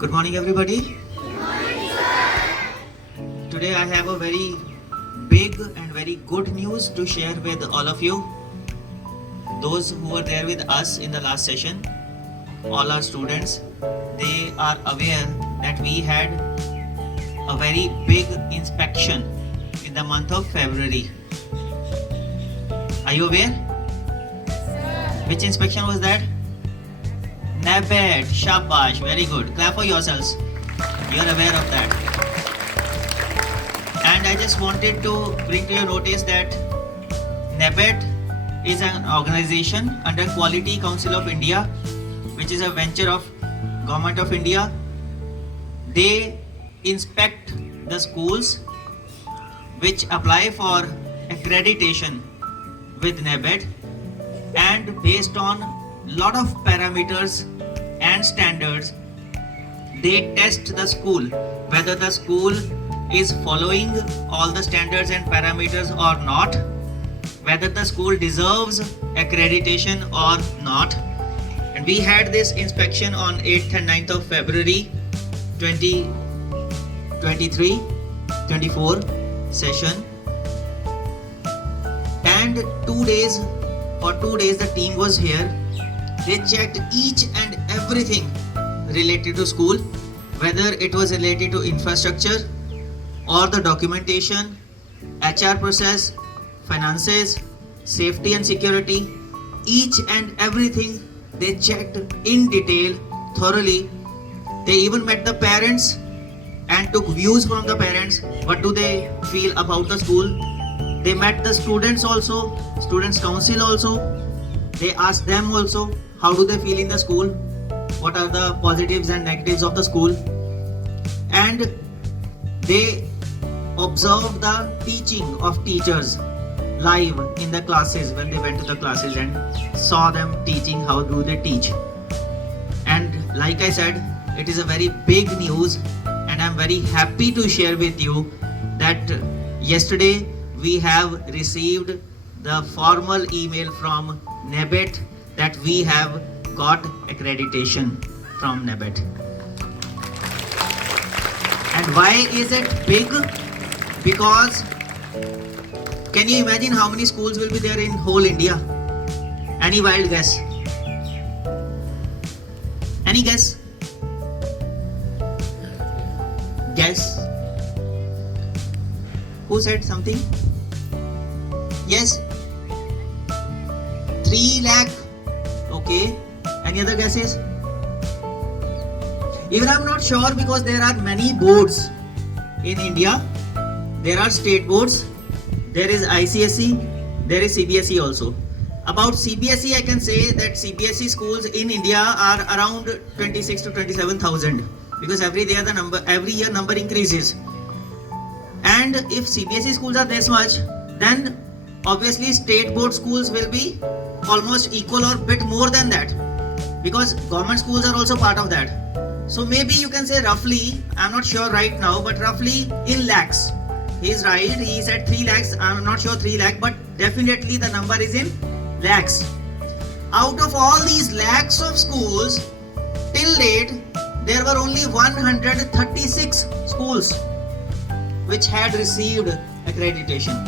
Good morning, everybody. Good morning, sir. Today I have a very big and very good news to share with all of you. Those who were there with us in the last session, all our students, they are aware that we had a very big inspection in the month of February. Are you aware? Sir. Which inspection was that? NABET, Shabash, very good. Clap for yourselves. You are aware of that. And I just wanted to bring to your notice that NABET is an organization under Quality Council of India, which is a venture of Government of India. They inspect the schools which apply for accreditation with NABET, and based on lot of parameters and standards, they test the school whether the school is following all the standards and parameters or not, whether the school deserves accreditation or not. And we had this inspection on 8th and 9th of February 2023-24 session, and 2 days the team was here. They checked each and everything related to school, whether it was related to infrastructure or the documentation, HR process, finances, safety and security. Each and everything they checked in detail, thoroughly. They even met the parents and took views from the parents. What do they feel about the school? They met the students also, students council also. They asked them also, how do they feel in the school? What are the positives and negatives of the school? And they observed the teaching of teachers live in the classes when they went to the classes and saw them teaching, how do they teach. And like I said, it is a very big news, and I'm very happy to share with you that yesterday we have received the formal email from NABET that we have got accreditation from NABET. And why is it big? Because can you imagine how many schools will be there in whole India? Any wild guess? Any guess? Guess? Who said something? Yes? 3 lakh. Okay. Any other guesses? Even I'm not sure, because there are many boards in India. There are state boards. There is ICSE. There is CBSE also. About CBSE, I can say that CBSE schools in India are around 26 to 27,000, because every year number increases. And if CBSE schools are this much, then obviously state board schools will be almost equal or bit more than that, because government schools are also part of that. So maybe you can say roughly, I'm not sure right now, but roughly in lakhs. He is right, he said 3 lakhs, I'm not sure 3 lakh, but definitely the number is in lakhs. Out of all these lakhs of schools, till date, there were only 136 schools which had received accreditation.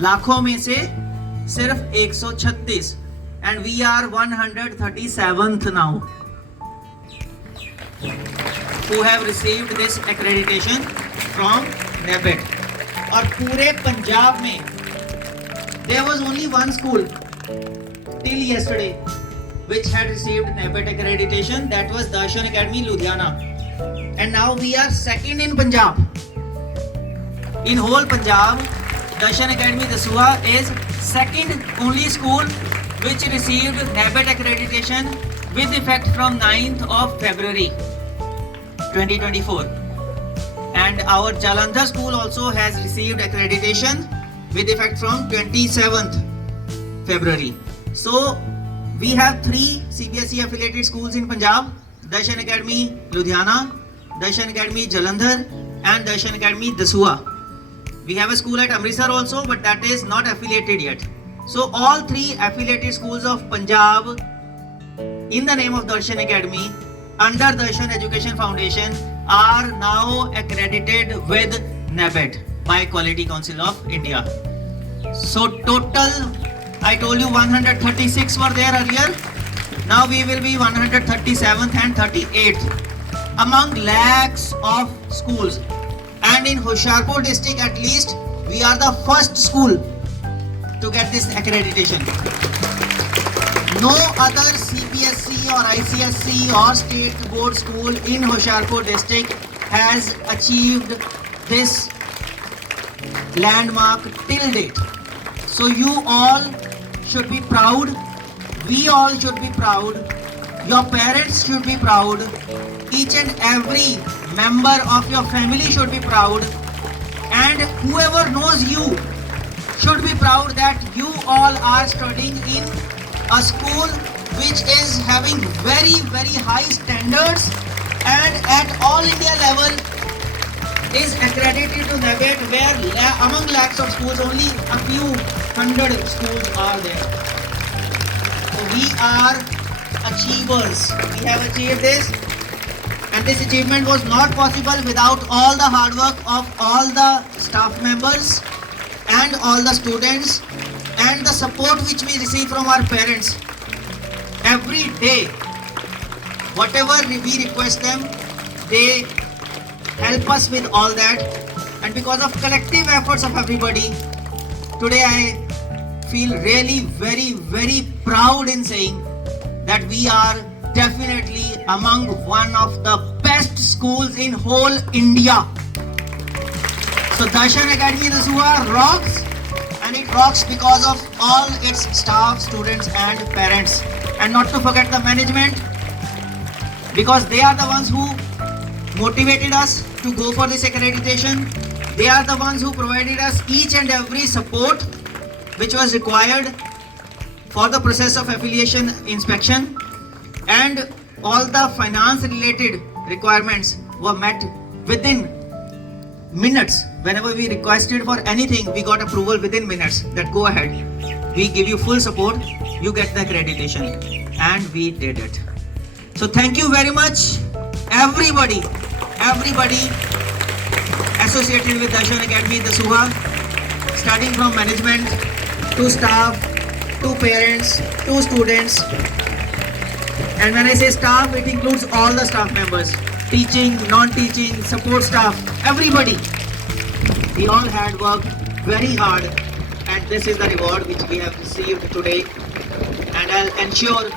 लाखों में से सिर्फ 136, and we are 137th now who have received this accreditation from NABET. और पूरे पंजाब में there was only one school till yesterday which had received NABET accreditation, that was Darshan Academy, Ludhiana. And now we are second in Punjab. In whole Punjab, Darshan Academy Dasua is second only school which received NABET accreditation with effect from 9th of February 2024. And our Jalandhar school also has received accreditation with effect from 27th February. So we have 3 CBSE affiliated schools in Punjab: Darshan Academy Ludhiana, Darshan Academy Jalandhar, and Darshan Academy Dasua. We have a school at Amritsar also, but that is not affiliated yet. So all 3 affiliated schools of Punjab in the name of Darshan Academy under Darshan Education Foundation are now accredited with NABET by Quality Council of India. So total, I told you 136 were there earlier. Now we will be 137th and 38th among lakhs of schools. And in Hoshiarpur district at least, we are the first school to get this accreditation. No other CBSE or ICSE or state board school in Hoshiarpur district has achieved this landmark till date. So you all should be proud. We all should be proud. Your parents should be proud. Each and every member of your family should be proud. And whoever knows you should be proud that you all are studying in a school which is having very, very high standards and at all India level is accredited to NABET, where among lakhs of schools only a few hundred schools are there. So we are achievers. We have achieved this, and this achievement was not possible without all the hard work of all the staff members and all the students and the support which we receive from our parents. Every day, whatever we request them, they help us with all that, and because of collective efforts of everybody, today I feel really very, very proud in saying that we are definitely among one of the best schools in whole India. So Darshan Academy Dasua rocks, and it rocks because of all its staff, students and parents. And not to forget the management, because they are the ones who motivated us to go for this accreditation. They are the ones who provided us each and every support which was required for the process of affiliation inspection, and all the finance related requirements were met within minutes. Whenever we requested for anything, we got approval within minutes that go ahead, we give you full support, you get the accreditation, and we did it. So thank you very much everybody associated with Darshan Academy Dasua, starting from management to staff to parents to students. And when I say staff, it includes all the staff members, teaching, non-teaching, support staff, everybody. We all had worked very hard, and this is the reward which we have received today. And I'll ensure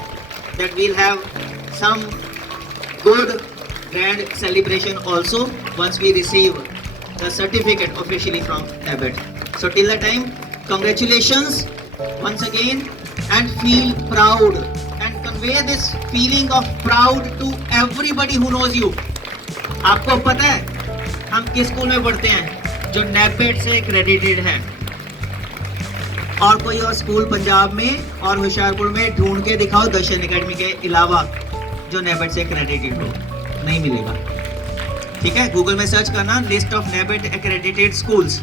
that we'll have some good grand celebration also once we receive the certificate officially from NABET. So till that time, congratulations once again, and feel proud and convey this feeling of proud to everybody who knows you. आपको पता है हम किस school में पढ़ते हैं जो NABET से accredited है, और कोई और स्कूल पंजाब में और होशियारपुर में ढूंढ के दिखाओ दर्शन एकेडमी के अलावा जो NABET से accredited हो, नहीं मिलेगा. ठीक है, गूगल में सर्च करना list of NABET accredited schools,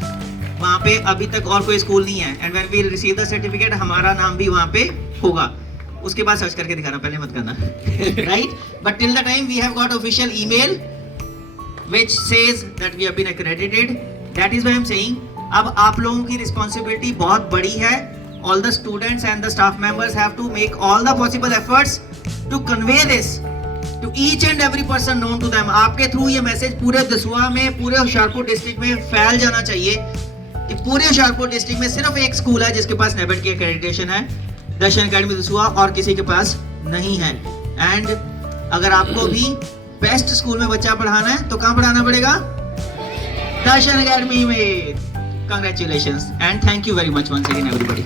वहाँ पे अभी तक और कोई स्कूल नहीं है. And when we receive the certificate हमारा नाम भी वहाँ पे होगा. उसके बाद सर्च करके दिखाना, पहले मत करना. Right, but till the time we have got official email which says that we have been accredited. That is why I am saying अब आप लोगों की रिस्पांसिबिलिटी बहुत बड़ी है. All the students and the staff members have to make all the possible efforts to convey this to each and every person known to them. आपके थ्रू ये मैसेज पूरे दसुआ में, पूरे होशियारपुर डिस्ट्रिक्ट में फैल जाना चाहिए कि पूरे होशियारपुर डिस्ट्रिक्ट में सिर्फ एक स्कूल है जिसके पास NABET की accreditation है, दर्शन एकेडमी दसुआ, और किसी के पास नहीं है. एंड अगर आपको भी बेस्ट स्कूल में बच्चा पढ़ाना है तो कहाँ पढ़ाना पड़ेगा? दर्शन एकेडमी में. Congratulations and thank you very much once again everybody.